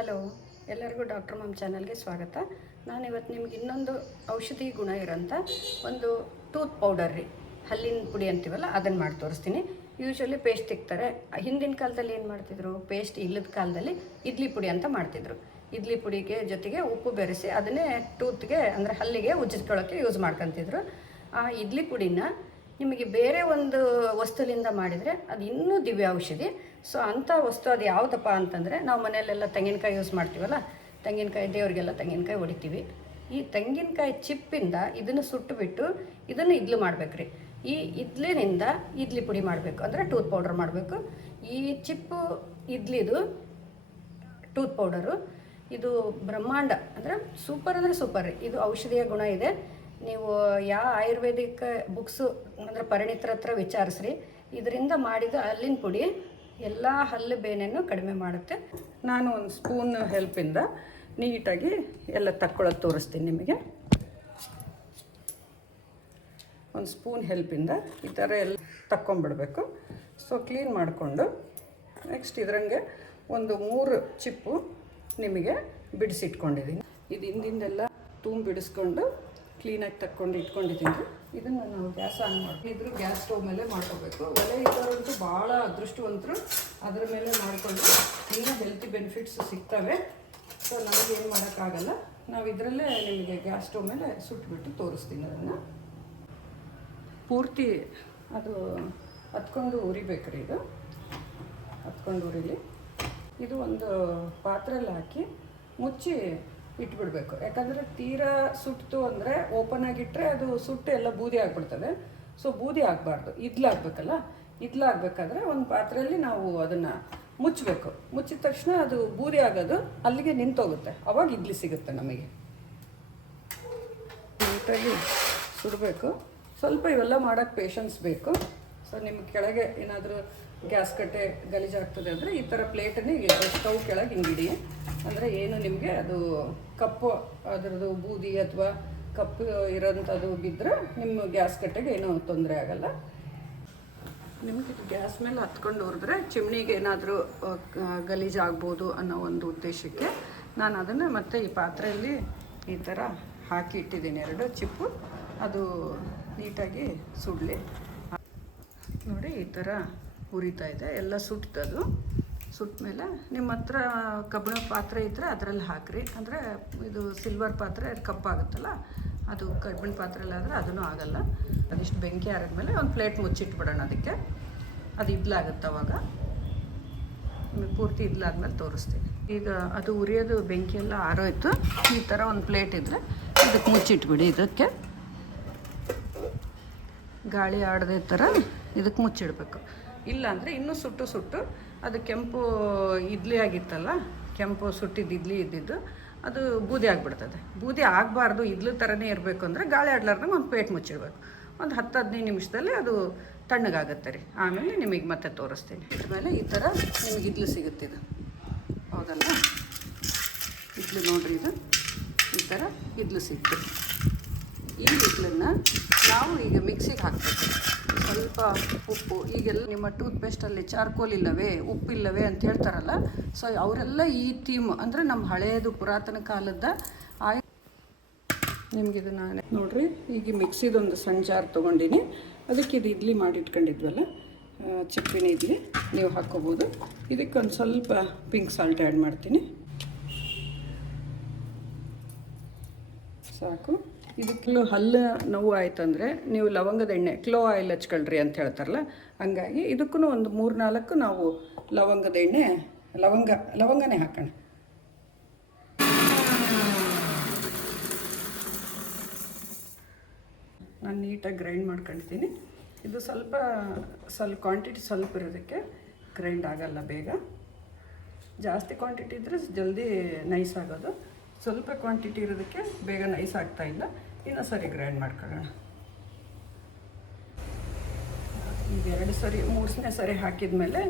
Hello, ಎಲ್ಲರಿಗೂ doctor ಮಮ್ ಚಾನಲ್ಗೆ ಸ್ವಾಗತ. ನಾನು ಇವತ್ತು ನಿಮ್ಗೆ ಇನ್ನೊಂದು ಔಷಧಿ ಗುಣ ಇರೋಂಥ ಒಂದು ಟೂತ್ ಪೌಡರ್ ರೀ, ಹಲ್ಲಿನ ಪುಡಿ ಅಂತೀವಲ್ಲ, ಅದನ್ನು ಮಾಡಿ ತೋರಿಸ್ತೀನಿ. ಯೂಶ್ವಲಿ ಪೇಸ್ಟ್ ತಿಕ್ತಾರೆ ಹಿಂದಿನ ಕಾಲದಲ್ಲಿ ಏನು ಮಾಡ್ತಿದ್ರು? ಪೇಸ್ಟ್ ಇಲ್ಲದ ಕಾಲದಲ್ಲಿ ಇಡ್ಲಿ ಪುಡಿ ಅಂತ ಮಾಡ್ತಿದ್ರು. ಇಡ್ಲಿ ಪುಡಿಗೆ ಜೊತೆಗೆ ಉಪ್ಪು ಬೆರೆಸಿ ಅದನ್ನೇ ಟೂತ್ಗೆ, ಅಂದರೆ ಹಲ್ಲಿಗೆ ಉಜ್ಜಿಸ್ಕೊಳ್ಳೋಕ್ಕೆ ಯೂಸ್ ಮಾಡ್ಕೊತಿದ್ರು. ಆ ಇಡ್ಲಿ ಪುಡಿನ ನಿಮಗೆ ಬೇರೆ ಒಂದು ವಸ್ತುಲಿಂದ ಮಾಡಿದರೆ ಅದು ಇನ್ನೂ ದಿವ್ಯ ಔಷಧಿ. ಸೊ ಅಂಥ ವಸ್ತು ಅದು ಯಾವುದಪ್ಪ ಅಂತಂದರೆ ನಾವು ಮನೆಯಲ್ಲೆಲ್ಲ ತೆಂಗಿನಕಾಯಿ ಯೂಸ್ ಮಾಡ್ತೀವಲ್ಲ, ತೆಂಗಿನಕಾಯಿ, ದೇವರಿಗೆಲ್ಲ ತೆಂಗಿನಕಾಯಿ ಹೊಡಿತೀವಿ. ಈ ತೆಂಗಿನಕಾಯಿ ಚಿಪ್ಪಿಂದ ಇದನ್ನು ಸುಟ್ಟುಬಿಟ್ಟು ಇದನ್ನು ಇದ್ಲು ಮಾಡ್ಬೇಕ್ರಿ. ಈ ಇದ್ಲಿನಿಂದ ಇಡ್ಲಿ ಪುಡಿ ಮಾಡಬೇಕು, ಅಂದರೆ ಟೂತ್ ಪೌಡರ್ ಮಾಡಬೇಕು. ಈ ಚಿಪ್ಪು ಇಡ್ಲಿದು ಟೂತ್ ಪೌಡರು ಇದು ಬ್ರಹ್ಮಾಂಡ, ಅಂದರೆ ಸೂಪರ್ ಅಂದರೆ ಸೂಪರ್ ಇದು ಔಷಧಿಯ ಗುಣ ಇದೆ. ನೀವು ಯಾವ ಆಯುರ್ವೇದಿಕ್ ಬುಕ್ಸು ಅಂದರೆ ಪರಿಣಿತರ ಹತ್ರ ವಿಚಾರಿಸ್ರಿ. ಇದರಿಂದ ಮಾಡಿದ ಹಲ್ಲಿನ ಪುಡಿ ಎಲ್ಲ ಹಲ್ಲು ಬೇನೆಯನ್ನು ಕಡಿಮೆ ಮಾಡುತ್ತೆ. ನಾನು ಒಂದು ಸ್ಪೂನ್ ಹೆಲ್ಪಿಂದ ನೀಟಾಗಿ ಎಲ್ಲ ತಕ್ಕೊಳ್ಳೋದು ತೋರಿಸ್ತೀನಿ ನಿಮಗೆ. ಒಂದು ಸ್ಪೂನ್ ಹೆಲ್ಪಿಂದ ಈ ಥರ ಎಲ್ಲ ತಕ್ಕೊಂಬಿಡ್ಬೇಕು ಸೊ ಕ್ಲೀನ್ ಮಾಡಿಕೊಂಡು ನೆಕ್ಸ್ಟ್ ಇದರಂಗೆ ಒಂದು ಮೂರು ಚಿಪ್ಪು ನಿಮಗೆ ಬಿಡಿಸಿಟ್ಕೊಂಡಿದ್ದೀನಿ. ಇದು ಹಿಂದಿಂದೆಲ್ಲ ತುಂಬ ಬಿಡಿಸ್ಕೊಂಡು ಕ್ಲೀನಾಗಿ ತಕ್ಕೊಂಡು ಇಟ್ಕೊಂಡಿದ್ದೀನಿ. ಇದನ್ನು ನಾವು ಗ್ಯಾಸ್ ಆನ್ ಮಾಡಿ ಇದ್ರೂ ಗ್ಯಾಸ್ ಸ್ಟವ್ ಮೇಲೆ ಮಾಡ್ಕೋಬೇಕು. ಒಲೆ ಇದ್ದವರಂತೂ ಭಾಳ ಅದೃಷ್ಟವಂತರು. ಅದರ ಮೇಲೆ ಮಾಡಿಕೊಂಡು ಇನ್ನೂ ಹೆಲ್ತಿ ಬೆನಿಫಿಟ್ಸ್ ಸಿಗ್ತವೆ. ಸೊ ನಮಗೇನು ಮಾಡೋಕ್ಕಾಗಲ್ಲ. ನಾವು ಇದರಲ್ಲೇ ನಿಮಗೆ ಗ್ಯಾಸ್ ಸ್ಟವ್ ಮೇಲೆ ಸುಟ್ಬಿಟ್ಟು ತೋರಿಸ್ತೀನಿ ಅದನ್ನು. ಪೂರ್ತಿ ಅದು ಹತ್ಕೊಂಡು ಉರಿಬೇಕ್ರಿ ಇದು. ಹತ್ಕೊಂಡು ಉರಿಲಿ. ಇದು ಒಂದು ಪಾತ್ರೆಯಲ್ಲಿ ಹಾಕಿ ಮುಚ್ಚಿ ಇಟ್ಬಿಡ್ಬೇಕು. ಯಾಕಂದರೆ ತೀರಾ ಸುಟ್ಟಿತು ಅಂದರೆ ಓಪನ್ ಆಗಿಟ್ಟರೆ ಅದು ಸುಟ್ಟು ಎಲ್ಲ ಬೂದಿ ಆಗಿಬಿಡ್ತದೆ. ಸೊ ಬೂದಿ ಆಗಬಾರ್ದು. ಇದ್ಲಾಗಬೇಕಲ್ಲ ಇದ್ಲಾಗಬೇಕಾದ್ರೆ ಒಂದು ಪಾತ್ರೆಯಲ್ಲಿ ನಾವು ಅದನ್ನು ಮುಚ್ಚಬೇಕು ಮುಚ್ಚಿದ ತಕ್ಷಣ ಅದು ಬೂದಿ ಆಗೋದು ಅಲ್ಲಿಗೆ ನಿಂತೋಗುತ್ತೆ. ಅವಾಗ ಇಡ್ಲಿ ಸಿಗುತ್ತೆ ನಮಗೆ. ನೀಟಾಗಿ ಸುಡಬೇಕು. ಸ್ವಲ್ಪ ಇವೆಲ್ಲ ಮಾಡೋಕ್ಕೆ ಪೇಷನ್ಸ್ ಬೇಕು. ಸೊ ನಿಮ್ಮ ಕೆಳಗೆ ಏನಾದರೂ ಗ್ಯಾಸ್ ಕಟ್ಟೆ ಗಲೀಜಾಗ್ತದೆ ಅಂದರೆ ಈ ಥರ ಪ್ಲೇಟನ್ನೇ ಸ್ಟವ್ ಕೆಳಗೆ ಹಿಂಗಿಡಿ ಅಂದರೆ ಏನು ನಿಮಗೆ ಅದು ಕಪ್ಪು, ಅದರದ್ದು ಬೂದಿ ಅಥವಾ ಕಪ್ಪು ಇರೋಂಥದ್ದು ಬಿದ್ದರೆ ನಿಮ್ಮ ಗ್ಯಾಸ್ ಕಟ್ಟೆಗೆ ಏನೂ ತೊಂದರೆ ಆಗಲ್ಲ. ನಿಮಗೆ ಗ್ಯಾಸ್ ಮೇಲೆ ಹತ್ಕೊಂಡು ಹೋದ್ರೆ ಚಿಮ್ನಿಗೆ ಏನಾದರೂ ಗಲೀಜಾಗ್ಬೋದು ಅನ್ನೋ ಒಂದು ಉದ್ದೇಶಕ್ಕೆ ನಾನು ಅದನ್ನು ಮತ್ತೆ ಈ ಪಾತ್ರೆಯಲ್ಲಿ ಈ ಥರ ಹಾಕಿ ಇಟ್ಟಿದ್ದೀನಿ. ಎರಡು ಚಿಪ್ಪು, ಅದು ನೀಟಾಗಿ ಸುಡಲಿ. ನೋಡಿ ಈ ಥರ ಉರಿತಾ ಇದೆ, ಎಲ್ಲ ಸುಟ್ಟದು ಸುಟ್ಟ ನಿಮ್ಮ ಹತ್ರ ಕಬ್ಬಿಣ ಪಾತ್ರೆ ಇದ್ದರೆ ಅದರಲ್ಲಿ ಹಾಕ್ರಿ. ಅಂದರೆ ಇದು ಸಿಲ್ವರ್ ಪಾತ್ರೆ ಕಪ್ಪಾಗುತ್ತಲ್ಲ, ಅದು ಕಬ್ಬಿಣ ಪಾತ್ರೆಯಲ್ಲಾದರೆ ಅದೂ ಆಗಲ್ಲ. ಅದಿಷ್ಟು ಬೆಂಕಿ ಆರಿದ್ಮೇಲೆ ಒಂದು ಪ್ಲೇಟ್ ಮುಚ್ಚಿಟ್ಬಿಡೋಣ ಅದಕ್ಕೆ. ಅದು ಇದ್ಲಾಗುತ್ತೆ ಅವಾಗ. ಪೂರ್ತಿ ಇದ್ಲಾದ್ಮೇಲೆ ತೋರಿಸ್ತೀನಿ. ಈಗ ಅದು ಉರಿಯೋದು ಬೆಂಕಿ ಎಲ್ಲ ಆರೋಯ್ತು. ಈ ಥರ ಒಂದು ಪ್ಲೇಟ್ ಇದ್ದರೆ ಇದಕ್ಕೆ ಮುಚ್ಚಿಟ್ಬಿಡಿ ಇದಕ್ಕೆ. ಗಾಳಿ ಆಡದೆ ಥರ ಇದಕ್ಕೆ ಮುಚ್ಚಿಡಬೇಕು. ಇಲ್ಲಾಂದರೆ ಇನ್ನೂ ಸುಟ್ಟು ಸುಟ್ಟು ಅದು ಕೆಂಪು ಇಡ್ಲಿ ಆಗಿತ್ತಲ್ಲ, ಕೆಂಪು ಸುಟ್ಟಿದ್ದು ಇಡ್ಲಿ ಇದ್ದಿದ್ದು, ಅದು ಬೂದಿ ಆಗಿಬಿಡ್ತದೆ. ಬೂದಿ ಆಗಬಾರ್ದು ಇದ್ಲು ಥರನೇ ಇರಬೇಕು ಅಂದರೆ ಗಾಳಿ ಆಡ್ಲಾರ್ದಂಗೆ ಒಂದು ಪೇಟ್ ಮುಚ್ಚಿಡ್ಬೇಕು. ಒಂದು ಹತ್ತು ಹದಿನೈದು ನಿಮಿಷದಲ್ಲಿ ಅದು ತಣ್ಣಗಾಗುತ್ತೆ ರೀ. ಆಮೇಲೆ ನಿಮಗೆ ಮತ್ತೆ ತೋರಿಸ್ತೀನಿ. ಇದ್ಮೇಲೆ ಈ ಥರ ನಿಮಗೆ ಇಡ್ಲು ಇದು. ಹೌದಲ್ಲ ಇಡ್ಲು ನೋಡ್ರಿ ಇದು. ಈ ಥರ ಇಡ್ಲು ಇಡ್ಲನ್ನ ನಾವು ಈಗ ಮಿಕ್ಸಿಗೆ ಹಾಕಬೇಕು. ಸ್ವಲ್ಪ ಉಪ್ಪು, ಈಗೆಲ್ಲ ನಿಮ್ಮ ಟೂತ್ ಪೇಸ್ಟಲ್ಲಿ ಚಾರ್ಕೋಲ್ ಇಲ್ಲವೇ ಉಪ್ಪಿಲ್ಲವೇ ಅಂತ ಹೇಳ್ತಾರಲ್ಲ ಸೊ ಅವರೆಲ್ಲ ಈ ಥೀಮ್ ಅಂದರೆ ನಮ್ಮ ಹಳೆಯದು ಪುರಾತನ ಕಾಲದ ಆಯ್ ನಿಮಗಿದು ನಾನು. ನೋಡಿರಿ, ಈಗ ಮಿಕ್ಸಿದೊಂದು ಸಣ್ಣ ತೊಗೊಂಡಿನಿ. ಅದಕ್ಕೆ ಇದು ಇಡ್ಲಿ ಮಾಡಿಟ್ಕೊಂಡಿದ್ವಲ್ಲ ಇಟ್ಕೊಂಡಿದ್ವಲ್ಲ ಚಿಪ್ಪಿನ ಇಡ್ಲಿ, ನೀವು ಹಾಕ್ಕೋಬೋದು ಇದಕ್ಕೊಂದು ಸ್ವಲ್ಪ ಪಿಂಕ್ ಸಾಲ್ಟ್ ಆ್ಯಡ್ ಮಾಡ್ತೀನಿ. ಸಾಕು. ಇದಕ್ಕೆ ಹಲ್ಲು ನೋವು ಆಯ್ತಂದರೆ ನೀವು ಲವಂಗದ ಎಣ್ಣೆ, ಕ್ಲೋ ಆಯಿಲ್ ಹಚ್ಕೊಳ್ರಿ ಅಂತ ಹೇಳ್ತಾರಲ್ಲ, ಹಂಗಾಗಿ ಇದಕ್ಕೂ ಒಂದು ಮೂರು ನಾಲ್ಕು ನಾವು ಲವಂಗದ ಎಣ್ಣೆ, ಲವಂಗ, ಲವಂಗನೇ ಹಾಕೋಣ. ನಾನು ನೀಟಾಗಿ ಗ್ರೈಂಡ್ ಮಾಡ್ಕೊಳ್ತೀನಿ ಇದು ಸ್ವಲ್ಪ ಸ್ವಲ್ಪ ಕ್ವಾಂಟಿಟಿ ಸ್ವಲ್ಪ ಇರೋದಕ್ಕೆ ಗ್ರೈಂಡ್ ಆಗಲ್ಲ ಬೇಗ. ಜಾಸ್ತಿ ಕ್ವಾಂಟಿಟಿ ಇದ್ದರೆ ಜಲ್ದಿ ನೈಸ್ ಆಗೋದು. ಸ್ವಲ್ಪ ಕ್ವಾಂಟಿಟಿ ಇರೋದಕ್ಕೆ ಬೇಗ ನೈಸ್ ಆಗ್ತಾ ಇಲ್ಲ. ಇನ್ನೂ ಸರಿ ಗ್ರೈಂಡ್ ಮಾಡ್ಕೊಳ್ಳೋಣ. ಇದೆರಡು ಸರಿ, ಮೂರನೇ ಸರಿ ಹಾಕಿದ ಮೇಲೆ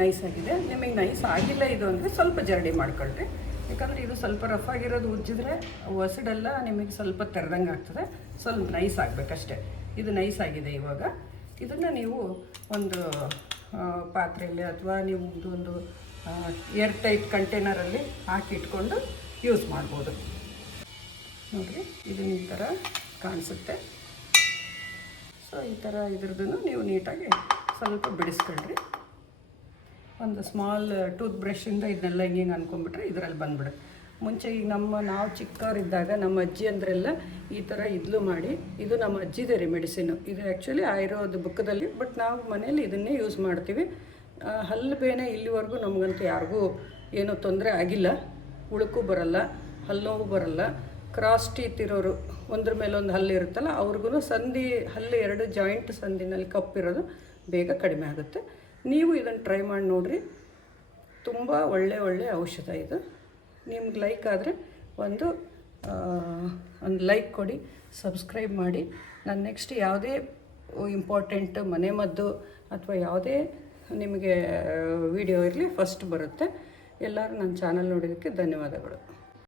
ನೈಸ್ ಆಗಿದೆ. ನಿಮಗೆ ನೈಸ್ ಆಗಿಲ್ಲ ಇದು ಅಂದರೆ ಸ್ವಲ್ಪ ಜರಡಿ ಮಾಡ್ಕೊಳ್ರಿ. ಯಾಕಂದರೆ ಇದು ಸ್ವಲ್ಪ ರಫ್ ಆಗಿರೋದು ಉಜ್ಜಿದ್ರೆ ಒಸಡೆಲ್ಲ ನಿಮಗೆ ಸ್ವಲ್ಪ ತೆರೆದಂಗೆ ಆಗ್ತದೆ. ಸ್ವಲ್ಪ ನೈಸ್ ಆಗಬೇಕಷ್ಟೆ. ಇದು ನೈಸ್ ಆಗಿದೆ ಇವಾಗ. ಇದನ್ನು ನೀವು ಒಂದು ಪಾತ್ರೆಯಲ್ಲಿ ಅಥವಾ ನೀವು ಒಂದು ಏರ್ ಟೈಟ್ ಕಂಟೈನರಲ್ಲಿ ಹಾಕಿ ಇಟ್ಕೊಂಡು ಯೂಸ್ ಮಾಡ್ಬೋದು. ನೋಡಿರಿ, ಇದು ಈ ಥರ ಕಾಣಿಸುತ್ತೆ. ಸೊ ಈ ಥರ ಇದ್ರದ್ದು ನೀವು ನೀಟಾಗಿ ಸ್ವಲ್ಪ ಬಿಡಿಸ್ಕೊಳ್ರಿ. ಒಂದು ಸ್ಮಾಲ್ ಟೂತ್ ಬ್ರಷಿಂದ ಇದನ್ನೆಲ್ಲ ಹಿಂಗೆ ಅನ್ಕೊಂಡ್ಬಿಟ್ರೆ ಇದರಲ್ಲಿ ಬಂದ್ಬಿಡುತ್ತೆ. ಮುಂಚೆ ಈಗ ನಮ್ಮ, ನಾವು ಚಿಕ್ಕವರಿದ್ದಾಗ ನಮ್ಮ ಅಜ್ಜಿ ಅಂದ್ರೆಲ್ಲ ಈ ಥರ ಇದ್ಲು ಮಾಡಿ, ಇದು ನಮ್ಮ ಅಜ್ಜಿದೆ ರೀ ಮೆಡಿಸಿನ್. ಇದು ಆ್ಯಕ್ಚುಲಿ ಆಯುರ್ವೇದ ಬುಕ್ಕದಲ್ಲಿ ಬಟ್ ನಾವು ಮನೇಲಿ ಇದನ್ನೇ ಯೂಸ್ ಮಾಡ್ತೀವಿ. ಹಲ್ಲು ಬೇನೆ ಇಲ್ಲಿವರೆಗೂ ನಮಗಂತೂ ಯಾರಿಗೂ ಏನೂ ತೊಂದರೆ ಆಗಿಲ್ಲ. ಉಳುಕು ಬರಲ್ಲ, ಹಲ್ಲು ನೋವು ಬರಲ್ಲ. ಕ್ರಾಸ್ ಟೀತ್ ಇರೋರು, ಒಂದ್ರ ಮೇಲೆ ಒಂದು ಹಲ್ಲು ಇರುತ್ತಲ್ಲ ಅವ್ರಿಗೂ ಸಂಧಿ, ಹಲ್ಲು ಎರಡು ಜಾಯಿಂಟ್ ಸಂಧಿನಲ್ಲಿ ಕಪ್ಪಿರೋದು ಬೇಗ ಕಡಿಮೆ ಆಗುತ್ತೆ. ನೀವು ಇದನ್ನು ಟ್ರೈ ಮಾಡಿ ನೋಡಿರಿ. ತುಂಬ ಒಳ್ಳೆ ಒಳ್ಳೆ ಔಷಧ ಇದು. ನಿಮ್ಗೆ ಲೈಕ್ ಆದರೆ ಒಂದು ಒಂದು ಲೈಕ್ ಕೊಡಿ ಸಬ್ಸ್ಕ್ರೈಬ್ ಮಾಡಿ. ನಾನು ನೆಕ್ಸ್ಟ್ ಯಾವುದೇ ಇಂಪಾರ್ಟೆಂಟ್ ಮನೆಮದ್ದು ಅಥವಾ ಯಾವುದೇ ನಿಮಗೆ ವಿಡಿಯೋ ಇರಲಿ ಫಸ್ಟ್ ಬರುತ್ತೆ. ಎಲ್ಲರೂ ನನ್ನ ಚಾನಲ್ ನೋಡಿದ್ದಕ್ಕೆ ಧನ್ಯವಾದಗಳು.